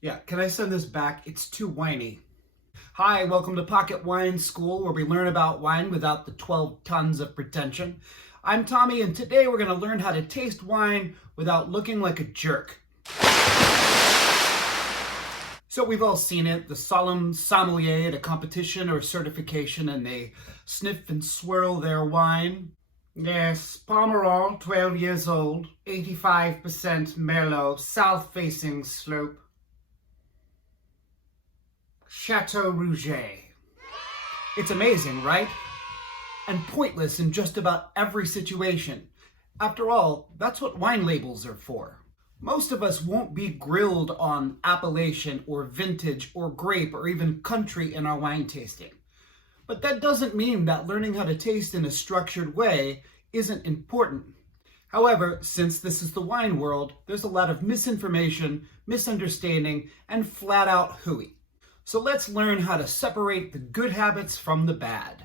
Yeah, can I send this back? It's too whiny. Hi, welcome to Pocket Wine School, where we learn about wine without the 12 tons of pretension. I'm Tommy, and today we're going to learn how to taste wine without looking like a jerk. So we've all seen it, the solemn sommelier at a competition or certification, and they sniff and swirl their wine. Yes, Pomerol, 12 years old, 85% Merlot, south-facing slope. Chateau Rouget. It's amazing, right? And pointless in just about every situation. After all, that's what wine labels are for. Most of us won't be grilled on appellation or vintage or grape or even country in our wine tasting. But that doesn't mean that learning how to taste in a structured way isn't important. However, since this is the wine world, there's a lot of misinformation, misunderstanding, and flat out hooey. So let's learn how to separate the good habits from the bad.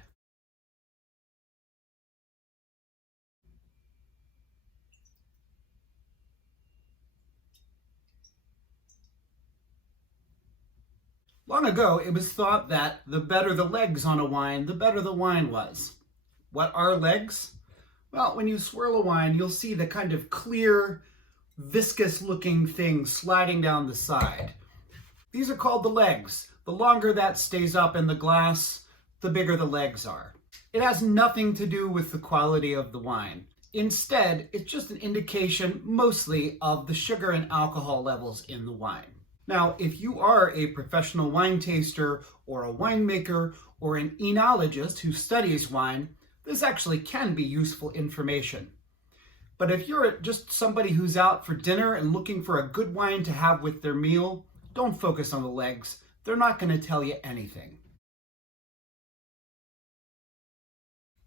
Long ago, it was thought that the better the legs on a wine, the better the wine was. What are legs? Well, when you swirl a wine, you'll see the kind of clear, viscous-looking thing sliding down the side. These are called the legs. The longer that stays up in the glass, the bigger the legs are. It has nothing to do with the quality of the wine. Instead, it's just an indication mostly of the sugar and alcohol levels in the wine. Now, if you are a professional wine taster or a winemaker or an enologist who studies wine, this actually can be useful information. But if you're just somebody who's out for dinner and looking for a good wine to have with their meal, don't focus on the legs. They're not going to tell you anything.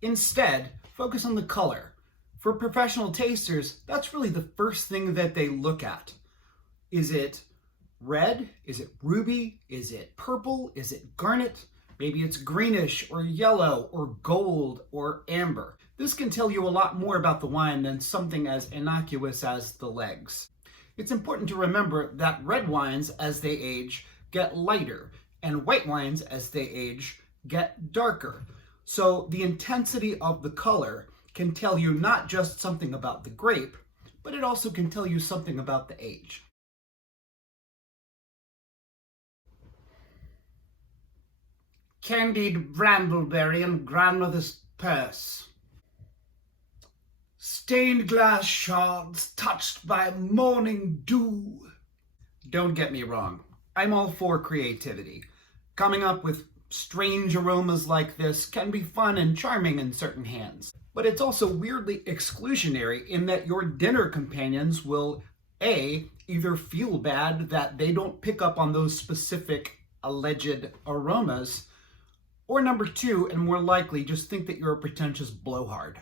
Instead, focus on the color. For professional tasters, that's really the first thing that they look at. Is it red? Is it ruby? Is it purple? Is it garnet? Maybe it's greenish or yellow or gold or amber. This can tell you a lot more about the wine than something as innocuous as the legs. It's important to remember that red wines, as they age, get lighter, and white wines, as they age, get darker. So the intensity of the color can tell you not just something about the grape, but it also can tell you something about the age. Candied brambleberry and grandmother's purse. Stained glass shards touched by morning dew. Don't get me wrong, I'm all for creativity. Coming up with strange aromas like this can be fun and charming in certain hands. But it's also weirdly exclusionary in that your dinner companions will A, either feel bad that they don't pick up on those specific alleged aromas, or number two, and more likely, just think that you're a pretentious blowhard.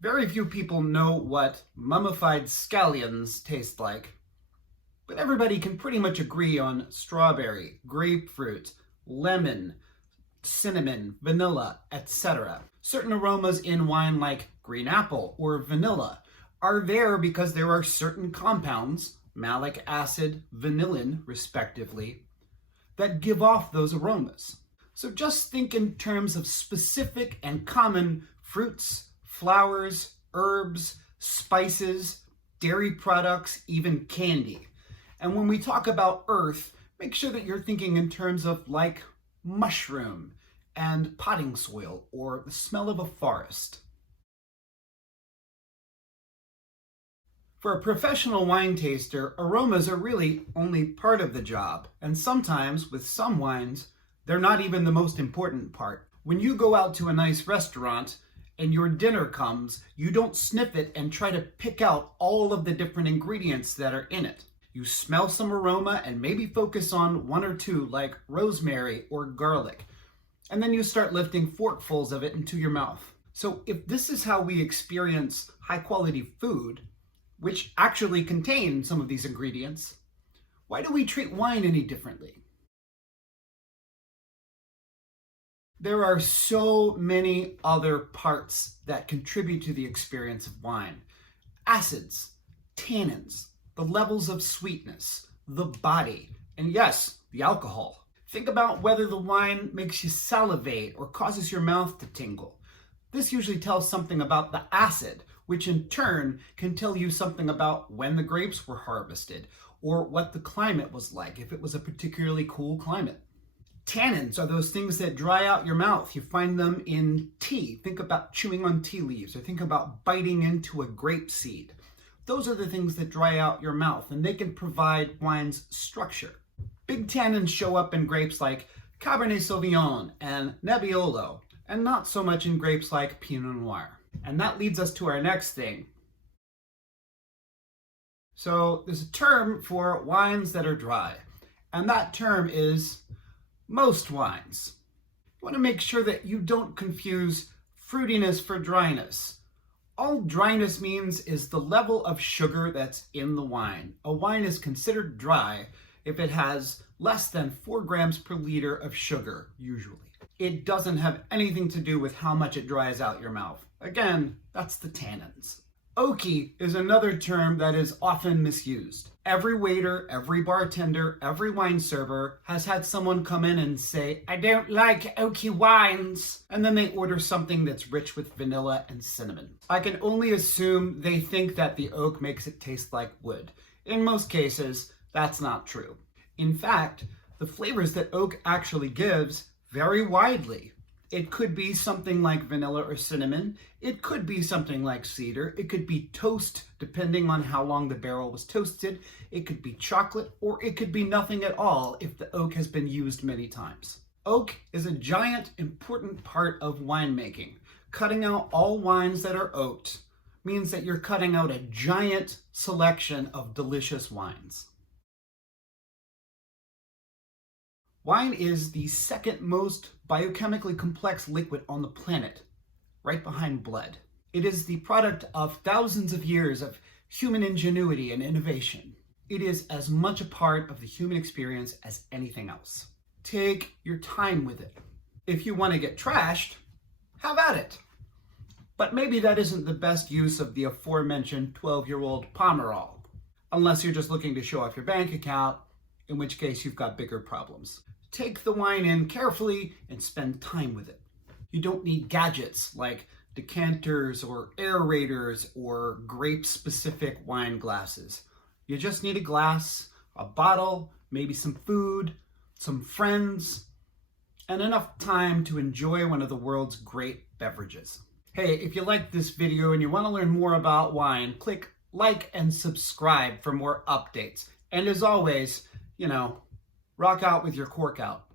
Very few people know what mummified scallions taste like, but everybody can pretty much agree on strawberry, grapefruit, lemon, cinnamon, vanilla, etc. Certain aromas in wine like green apple or vanilla are there because there are certain compounds, malic acid, vanillin, respectively, that give off those aromas. So just think in terms of specific and common fruits, flowers, herbs, spices, dairy products, even candy. And when we talk about earth, make sure that you're thinking in terms of like mushroom and potting soil or the smell of a forest. For a professional wine taster, aromas are really only part of the job, and sometimes, with some wines, they're not even the most important part. When you go out to a nice restaurant and your dinner comes, you don't sniff it and try to pick out all of the different ingredients that are in it. You smell some aroma and maybe focus on one or two like rosemary or garlic, and then you start lifting forkfuls of it into your mouth. So if this is how we experience high quality food, which actually contain some of these ingredients, why do we treat wine any differently? There are so many other parts that contribute to the experience of wine. Acids, tannins, the levels of sweetness, the body, and yes, the alcohol. Think about whether the wine makes you salivate or causes your mouth to tingle. This usually tells something about the acid, which in turn can tell you something about when the grapes were harvested or what the climate was like, if it was a particularly cool climate. Tannins are those things that dry out your mouth. You find them in tea. Think about chewing on tea leaves, or think about biting into a grape seed. Those are the things that dry out your mouth, and they can provide wine's structure. Big tannins show up in grapes like Cabernet Sauvignon and Nebbiolo, and not so much in grapes like Pinot Noir. And that leads us to our next thing. So there's a term for wines that are dry, and that term is most wines. You want to make sure that you don't confuse fruitiness for dryness. All dryness means is the level of sugar that's in the wine. A wine is considered dry if it has less than 4 grams per liter of sugar, usually. It doesn't have anything to do with how much it dries out your mouth. Again, that's the tannins. Oaky is another term that is often misused. Every waiter, every bartender, every wine server has had someone come in and say, "I don't like oaky wines," and then they order something that's rich with vanilla and cinnamon. I can only assume they think that the oak makes it taste like wood. In most cases, that's not true. In fact, the flavors that oak actually gives vary widely. It could be something like vanilla or cinnamon. It could be something like cedar. It could be toast, depending on how long the barrel was toasted. It could be chocolate, or it could be nothing at all if the oak has been used many times. Oak is a giant, important part of winemaking. Cutting out all wines that are oaked means that you're cutting out a giant selection of delicious wines. Wine is the second most biochemically complex liquid on the planet, right behind blood. It is the product of thousands of years of human ingenuity and innovation. It is as much a part of the human experience as anything else. Take your time with it. If you want to get trashed, have at it. But maybe that isn't the best use of the aforementioned 12-year-old Pomerol, unless you're just looking to show off your bank account, in which case you've got bigger problems. Take the wine in carefully and spend time with it. You don't need gadgets like decanters or aerators or grape-specific wine glasses. You just need a glass, a bottle, maybe some food, some friends, and enough time to enjoy one of the world's great beverages. Hey, if you liked this video and you want to learn more about wine, click like and subscribe for more updates. And as always, rock out with your cork out.